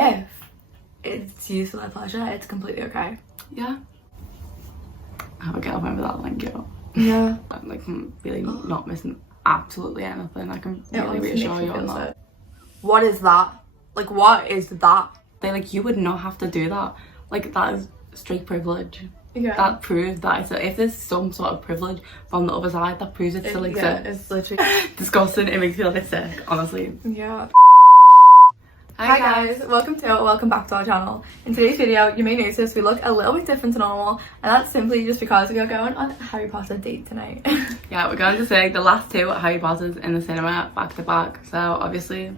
If it's used for their pleasure, it's completely okay. Yeah. I have a girlfriend without like you. Yeah. I'm like really not missing absolutely anything. I can really reassure you on that. What is that? Like, what is that? They like, you would not have to do that. Like, that is straight privilege. Yeah. That proves that if there's some sort of privilege from the other side, that proves it still exists. Yeah, it's literally disgusting. It makes me feel like sick, honestly. Yeah. Hi guys, welcome back to our channel. In today's video, you may notice we look a little bit different to normal, and that's simply just because we are going on a Harry Potter date tonight. Yeah, we're going to see the last two Harry Potters in the cinema back to back, so obviously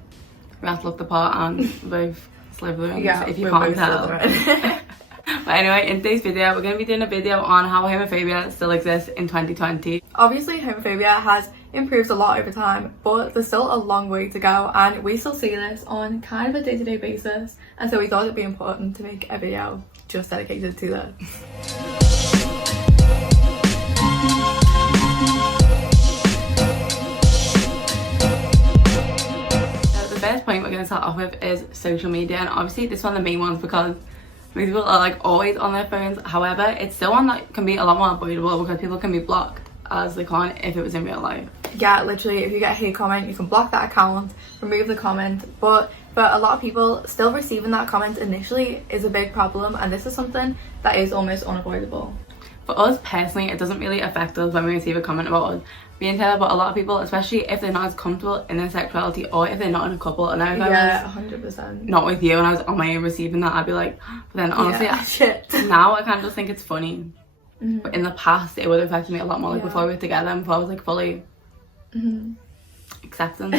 we have to look the part and both Slytherins, yeah, if you can't tell. But anyway, in today's video, we're going to be doing a video on how homophobia still exists in 2020. Obviously, homophobia has improved a lot over time, but there's still a long way to go, and we still see this on kind of a day-to-day basis, and so we thought it'd be important to make a video just dedicated to this. The first point we're going to start off with is social media, and obviously this is one of the main ones because most people are like always on their phones. However, it's still one that can be a lot more avoidable because people can be blocked as they can't if it was in real life. Yeah, literally, if you get a hate comment, you can block that account, remove the comment, but for a lot of people, still receiving that comment initially is a big problem, and this is something that is almost unavoidable. For us personally, it doesn't really affect us when we receive a comment about us being together, but a lot of people, especially if they're not as comfortable in their sexuality or if they're not in a couple, and I was yeah, 100%. not with you and I was on my own receiving that, I'd be like, but then honestly, now I kind of just think it's funny. But in the past, it would have affected me a lot more, like before we were together and before I was like fully accepting.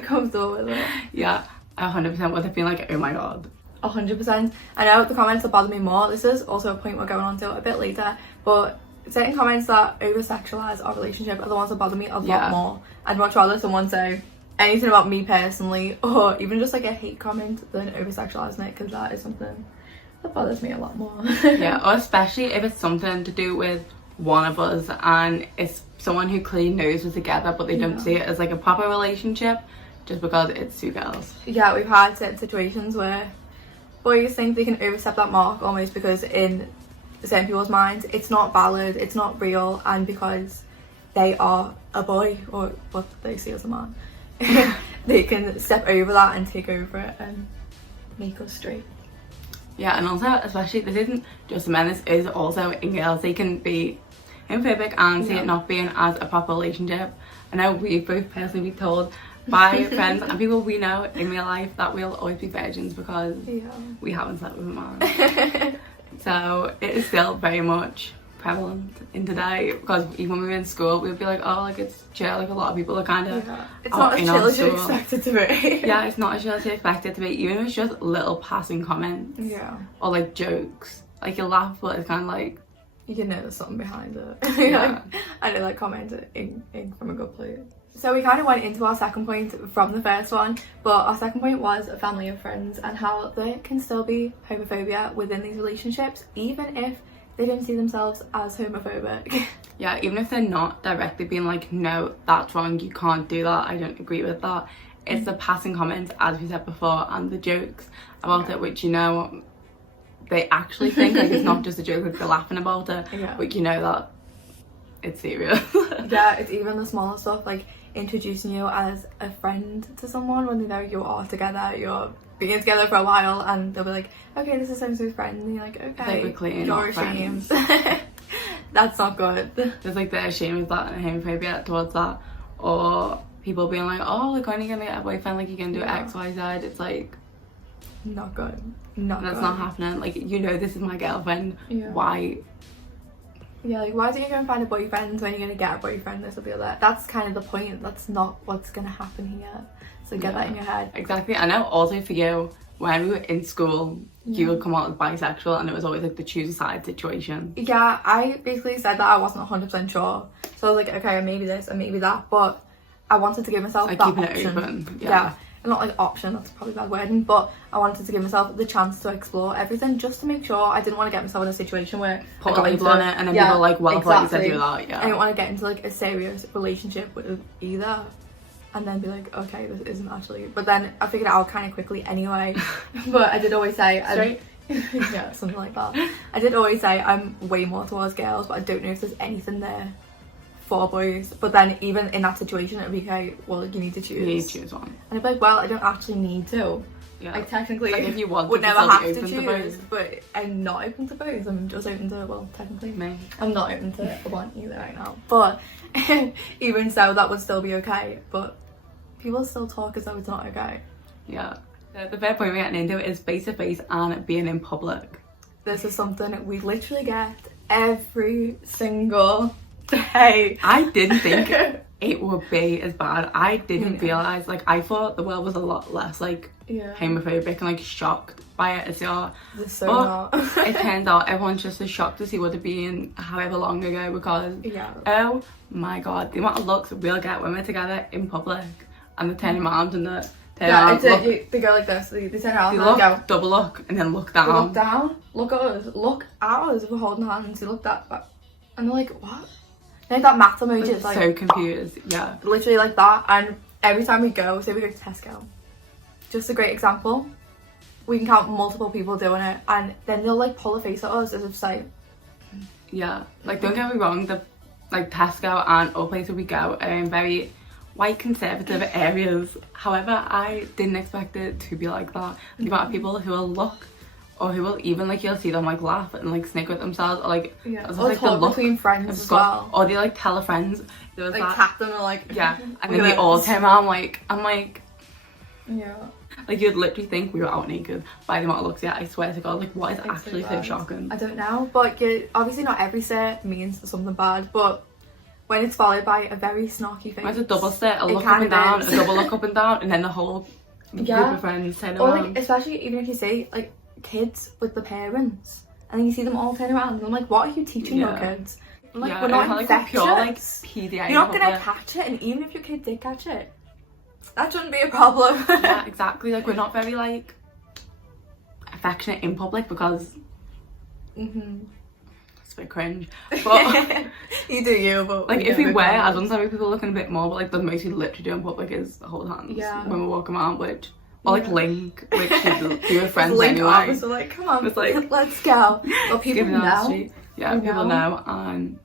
Comfortable with it. Yeah, 100% would have been like, oh my god. 100%. I know the comments that bother me more, this is also a point we're going on to a bit later, but certain comments that over-sexualize our relationship are the ones that bother me a lot more. I'd much rather someone say anything about me personally, or even just like a hate comment, than over-sexualizing it, because that is something that bothers me a lot more. Yeah, or especially if it's something to do with one of us and it's someone who clearly knows we're together but they don't see it as like a proper relationship just because it's two girls. Yeah, we've had certain situations where boys think they can overstep that mark almost because in certain people's minds it's not valid, it's not real, and because they are a boy or what they see as a man, they can step over that and take over it and make us straight. Yeah, and also especially this isn't just men, this is also in girls. They can be homophobic and see it not being as a proper relationship. I know we've both personally been told by friends and people we know in real life that we'll always be virgins because we haven't slept with a man. So it is still very much prevalent in today, because even when we were in school we'd be like, oh, like it's chill, like a lot of people are kind of it's not as chill as you expect it to be. Yeah, it's not as chill as you expect it to be, even if it's just little passing comments or like jokes, like you laugh but it's kind of like you know there's something behind it. Yeah. I know, like comment in from a good place. So we kind of went into our second point from the first one, but our second point was family and friends and how there can still be homophobia within these relationships even if they don't see themselves as homophobic. Yeah, even if they're not directly being like, no, that's wrong, you can't do that, I don't agree with that. It's the passing comments, as we said before, and the jokes about it, which you know they actually think like it's not just a joke, like they're laughing about it, but you know that it's serious. Yeah, it's even the smaller stuff like introducing you as a friend to someone when they know you are together, you're being together for a while, and they'll be like, okay, this is so-and-so's friend, and you're like, okay, you're ashamed. That's not good. There's like the shame of that and homophobia towards that, or people being like, oh, like when are you gonna get a boyfriend, like you can do X, Y, Z. It's like not good. That's not happening. Like, you know, this is my girlfriend. Why? Yeah, like why is it you're gonna find a boyfriend when you're gonna get a boyfriend, this will be that. That's kind of the point. That's not what's gonna happen here. So get that in your head. Exactly. I know also for you, when we were in school, you would come out as bisexual and it was always like the choose a side situation. Yeah, I basically said that I wasn't 100% sure. So I was like, okay, maybe this and maybe that, but I wanted to give myself that option. It open. Yeah. Not like option, that's probably bad wording, but I wanted to give myself the chance to explore everything just to make sure. I didn't want to get myself in a situation where put a label on it and then people are like, well, I thought you said do that. I didn't want to get into like a serious relationship with either. and then be like, okay, this isn't actually, but then I figured it out kind of quickly anyway. But I did always say, yeah, something like that. I did always say I'm way more towards girls, but I don't know if there's anything there for boys. But then even in that situation, it'd be okay, well, you need to choose. You need to choose one. And I'd be like, well, I don't actually need to. Yeah. Like technically, like if you want, would never have to open choose. to but I'm not open to both. I'm just open to, well, technically, me. I'm not open to one either right now. But even so, that would still be okay. But people still talk as though it's not okay. Yeah. The third point we're getting into is face-to-face and being in public. This is something we literally get every single day. I didn't think it would be as bad. I didn't realise, like, I thought the world was a lot less, like, homophobic and, like, shocked by it as well. It's so not. It turns out everyone's just as shocked as he would have been however long ago because, oh my god, the amount of looks we'll get when we're together in public and the turning around and the they go like this, they turn around and go double look and then look down. They look down, look at us, look at us if we're holding hands, they look that back. And they're like, what? They have that math emoji. It's like so confused, yeah. Literally like that. And every time we go, say we go to Tesco, just a great example, we can count multiple people doing it and then they'll like pull a face at us as if say, yeah, like don't get me wrong, the like Tesco and other places we go are in very white conservative areas. However, I didn't expect it to be like that. The amount of people who will look or who will even like, you'll see them like laugh and like snicker at themselves or like or talk between friends as well, or they like tell a friend, there was like tap them or like and then they all turn around like, I'm like, yeah, like you'd literally think we were out naked by the amount of looks. Yeah, I swear to god, like what is actually so shocking? I don't know, but obviously not every stare means something bad, but when it's followed by a very snarky face, it's a double stare, a look up and down, a double look up and down, and then the whole group of friends turn around. Or like, especially even if you see like kids with the parents and then you see them all turn around and I'm like, what are you teaching your kids? I'm like, we're not infectious. Pure, like, PDA you're not gonna catch it, and even if your kid did catch it, that shouldn't be a problem. Yeah, exactly. Like we're not very like affectionate in public because it's a bit cringe, but you do you, but like if we were, I don't know, people looking a bit more, but like the most we literally do in public is hold hands when we're walking around, which or like link, which you do with friends link anyway. Arms, so like, come on, it's like, let's go. But people know. People know and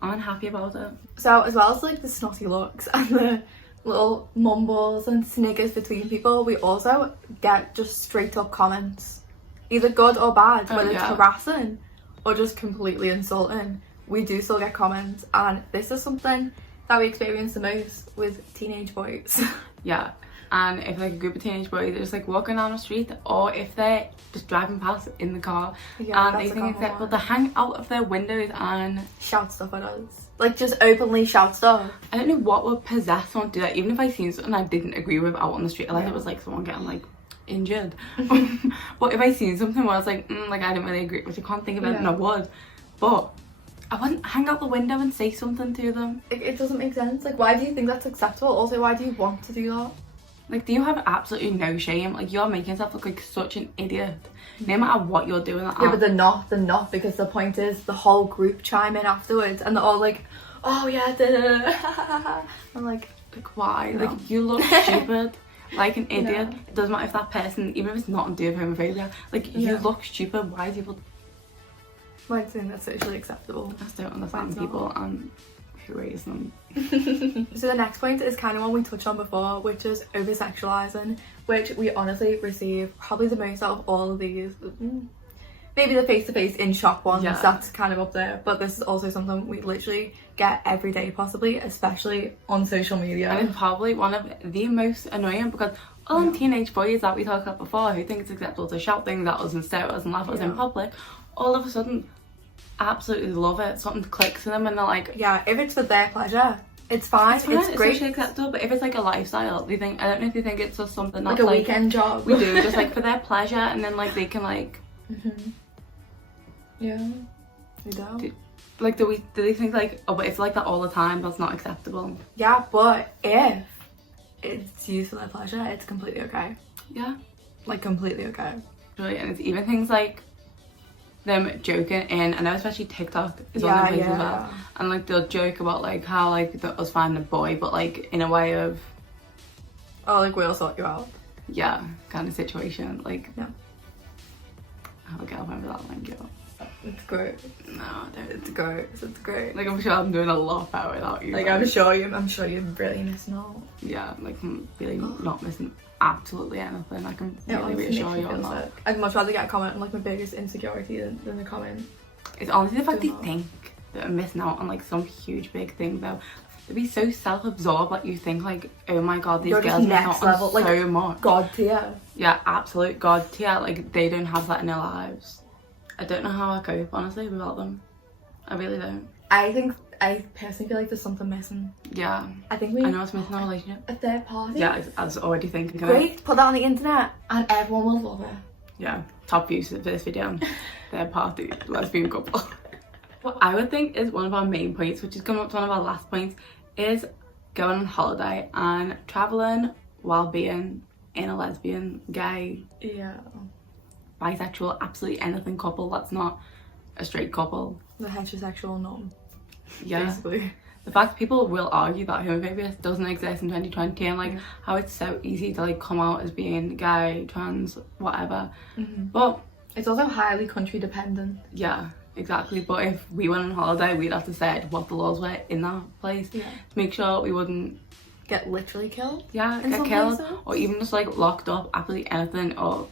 aren't happy about it. So as well as like the snotty looks and the little mumbles and sniggers between people, we also get just straight up comments, either good or bad, whether it's harassing or just completely insulting. We do still get comments, and this is something that we experience the most with teenage boys. Yeah, and if like a group of teenage boys are just like walking down the street, or if they're just driving past in the car and they think it's acceptable to hang out of their windows and shout stuff at us, like just openly shout stuff. I don't know what would possess someone to do that. Even if I seen something I didn't agree with out on the street, unless it was like someone getting like injured. But if I seen something where I was like like I didn't really agree, which I can't think of it, and I would, but I wouldn't hang out the window and say something to them. It doesn't make sense. Like, why do you think that's acceptable? Also, why do you want to do that? Like, do you have absolutely no shame? Like, you're making yourself look like such an idiot no matter what you're doing. Yeah, but they're not, because the point is the whole group chime in afterwards and they're all like, oh yeah, da-da-da. I'm like why? Like, you look stupid, like an idiot. It doesn't matter if that person, even if it's not to do with homophobia, like you look stupid. Why do people? Why do you think that's socially acceptable? I just don't understand people and who raised them. So the next point is kind of one we touched on before, which is over-sexualizing, which we honestly receive probably the most out of all of these. Maybe the face-to-face in shop ones, that's kind of up there, but this is also something we literally get every day possibly, especially on social media. And it's probably one of the most annoying, because all them teenage boys that we talked about before who think it's acceptable to shout things at us and stare at us and laugh at us in public, all of a sudden absolutely love it. Something clicks in them and they're like, yeah, if it's for their pleasure, it's fine, it's great, socially acceptable. But if it's like a lifestyle, they think, I don't know if they think it's just something that's like a weekend job we do just like for their pleasure, and then like they can like yeah, they don't do they think like, oh, but if like that all the time, that's not acceptable? Yeah, but if it's used for their pleasure, it's completely okay. Yeah, like completely okay. Really. And it's even things like them joking in, I know especially TikTok is one of the places as well, and like they'll joke about like how like us finding a boy, but like in a way of Oh, like we'll sort you out. Yeah, kind of situation. Like, yeah. I have a girlfriend without thank you. It's great. No, I don't. It's great. Like, I'm sure I'm doing a lot better without you. Like, I'm sure you're really missing out. Yeah, like, I'm really not missing absolutely anything. I can really reassure you on that. I'd much rather get a comment on like my biggest insecurity than the comment. It's honestly the fact they think that I'm missing out on like some huge big thing though. They'd be so self-absorbed, like you think like, oh my god, these girls are not on so like, much. God tier. Yeah, absolute god tier. Like, they don't have that in their lives. I don't know how I cope, honestly, without them. I really don't. I personally feel like there's something missing. Yeah. I know it's missing in our relationship. A third party. Yeah, I was already thinking. Great, put that on the internet and everyone will love it. Yeah, top views for this video. Third party, lesbian couple. What I would think is one of our main points, which is coming up to one of our last points, is going on holiday and travelling while being in a lesbian, gay, bisexual, absolutely anything couple that's not a straight couple. The heterosexual norm. Yeah. Basically. The fact people will argue that homophobia doesn't exist in 2020 and like how it's so easy to like come out as being gay, trans, whatever. But it's also highly country dependent. Yeah, exactly. But if we went on holiday, we'd have to say what the laws were in that place to make sure we wouldn't get literally killed. Yeah, get killed or even just like locked up, absolutely anything, or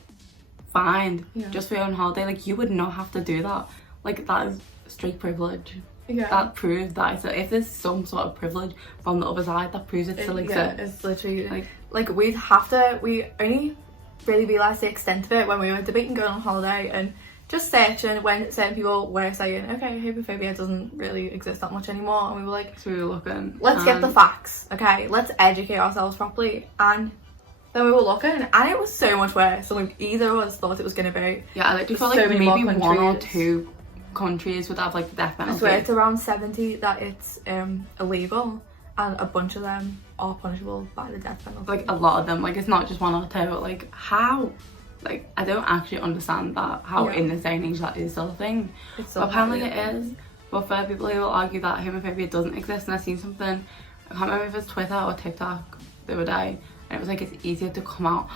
fined just for your own holiday. Like, you would not have to do that. Like, that is straight privilege. Yeah. That proves that if there's some sort of privilege from the other side, that proves it still exists. Yeah, it's literally like we only really realised the extent of it when we were debating going on holiday and just searching when certain people were saying, okay, homophobia doesn't really exist that much anymore, and we were like, so we were looking, let's get the facts, okay, let's educate ourselves properly. And then we were looking and it was so much worse than either of us thought it was going to be. Yeah, I literally felt like maybe one or two countries would have like the death penalty. I swear it's around 70 that it's illegal, and a bunch of them are punishable by the death penalty. Like, a lot of them, like, it's not just one or two, but like, how? Like, I don't actually understand that, how in this day and age that is still a thing. But apparently it is. But for people who will argue that homophobia doesn't exist, and I've seen something, I can't remember if it's Twitter or TikTok the other day, and it was like, it's easier to come out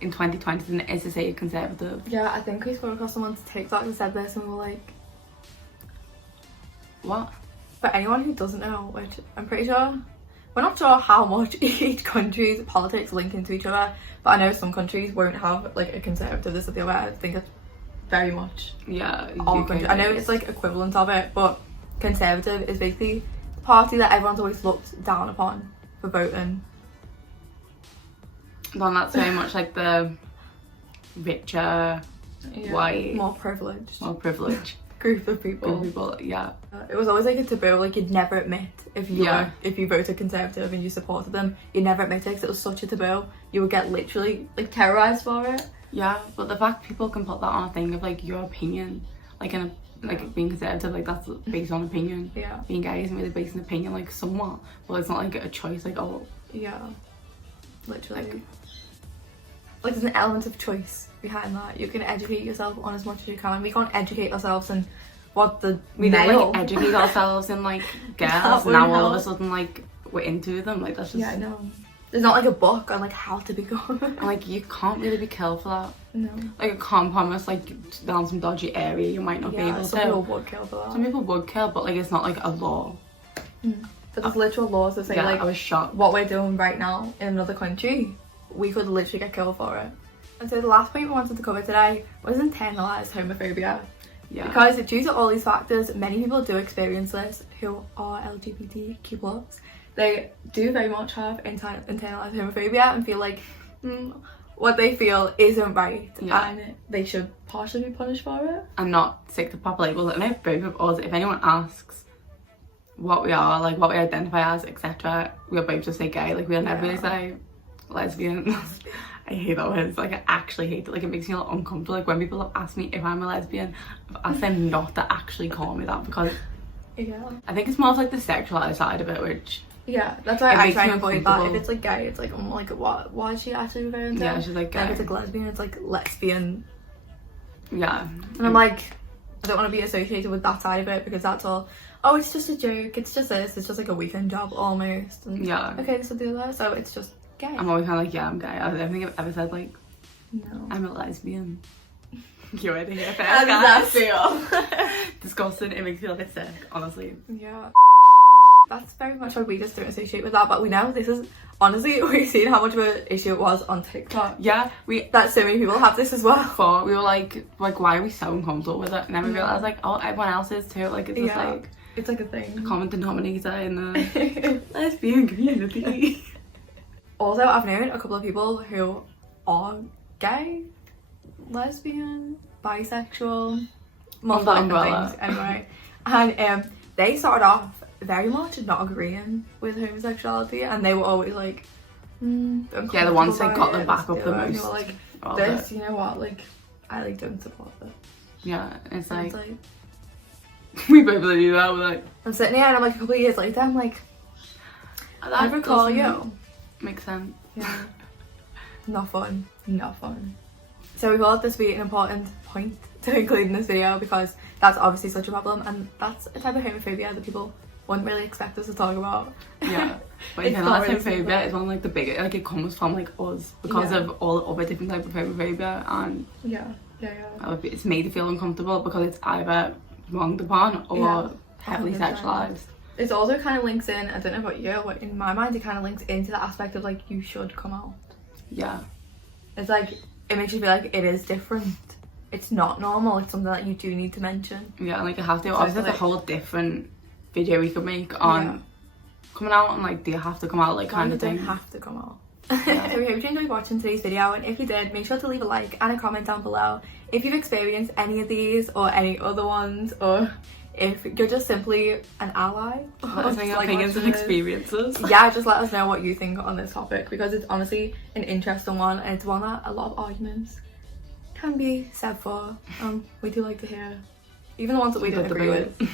in 2020 than it is to say you're conservative. Yeah, I think we spoke across someone's TikTok that said this and we're like, what? For anyone who doesn't know, which I'm pretty sure, we're not sure how much each country's politics link into each other, but I know some countries won't have like a conservative this or the other. I think it's very much our country. I know it's like equivalent of it, but conservative is basically the party that everyone's always looked down upon for voting. Then that's very much like the richer, white, more privileged group of people. Yeah. It was always like a taboo. Like, you'd never admit if you voted conservative and you supported them, you'd never admit it because it was such a taboo. You would get literally like terrorized for it. Yeah, but the fact people can put that on a thing of like your opinion, like in a like being conservative, like that's based on opinion. Yeah. Being gay isn't really based on opinion, like somewhat, but it's not like a choice. Like, oh. Yeah. Literally. Like there's an element of choice behind that. You can educate yourself on as much as you can. We can't educate ourselves in what we don't like educate ourselves in like girls. Now all of a sudden like we're into them. Like, that's just no. There's not like a book on like how to become. And like you can't really be killed for that. No. Like, I can't promise like down some dodgy area you might not be able to. Some people would kill for that. Some people would kill, but like it's not like a law. But there's literal laws that say like I was shocked. What we're doing right now in another country, we could literally get killed for it. And so the last point we wanted to cover today was internalized homophobia. Yeah. Because due to all these factors, many people do experience this who are LGBTQ+. They do very much have internalized homophobia and feel like what they feel isn't right and they should partially be punished for it. And not stick to proper labels. And if both of us, if anyone asks what we are, like what we identify as, etc., we'll both just say gay. Like, we'll never really say lesbian. I hate that word. Like, I actually hate it. Like, it makes me a little uncomfortable. Like, when people have asked me if I'm a lesbian, I've asked them not to actually call me that, because I think it's more of like the sexualized side of it, which that's why I try and avoid that. If it's like gay, it's like, I'm like, what? Why is she actually referring to? Yeah, she's like gay. Like, if it's like lesbian, it's like lesbian. Yeah. And I'm like, I don't want to be associated with that side of it, because that's all, oh, it's just a joke, it's just this, it's just like a weekend job almost. And yeah. Okay, this will do that. So it's just gay. I'm always kind of like, yeah, I'm gay. I don't think I've ever said like, no. I'm a lesbian. You ready here? How does that feel? Disgusting. It makes me feel a bit sick, honestly. Yeah. That's very much why we just don't associate with that, but we know this is, honestly, we've seen how much of an issue it was on TikTok. Yeah, that so many people have this as well. But we were like, why are we so uncomfortable with it? And then we realised like, oh, everyone else is too. Like, it's just like, it's like a thing. A common denominator in the lesbian community. Also, I've known a couple of people who are gay, lesbian, bisexual, multiple different things anyway. And they started off very much not agreeing with homosexuality, and they were always like, yeah, the ones that got them back up the most. They were like, this, you know what, like, I like don't support this. Yeah, it's like we both do that. We're like, I'm sitting here and I'm like, a couple of years later, I'm like, I recall you. Makes sense. Yeah. Not fun. Not fun. So we thought this would be an important point to include in this video, because that's obviously such a problem, and that's a type of homophobia that people wouldn't really expect us to talk about. Yeah, but Internalized homophobia is one of like the biggest, like it comes from like us because of all the other different types of homophobia, and it's made to feel uncomfortable because it's either wronged upon or heavily sexualized. It also kind of links in, I don't know about you, but in my mind it kind of links into the aspect of like, you should come out. Yeah. It's like, it makes you feel like it is different. It's not normal, it's something that you do need to mention. Yeah, and like I have to, obviously there's a whole different video we could make on coming out, and like, do you have to come out, like, kind of thing. You don't have to come out. So we hope you enjoyed watching today's video, and if you did, make sure to leave a like and a comment down below if you've experienced any of these or any other ones, or if you're just simply an ally. Let us know your opinions and experiences. Yeah, just let us know what you think on this topic, because it's honestly an interesting one, and it's one that a lot of arguments can be said for. We do like to hear, even the ones that we don't agree with.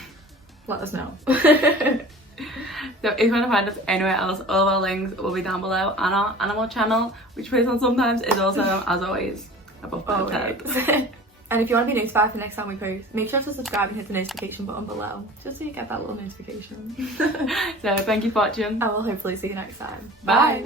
Let us know. So if you want to find us anywhere else, all of our links will be down below, and our animal channel, which plays on sometimes, is also, as always, above my head. And if you want to be notified for next time we post, make sure to subscribe and hit the notification button below, just so you get that little notification. So thank you for watching. I will hopefully see you next time. Bye.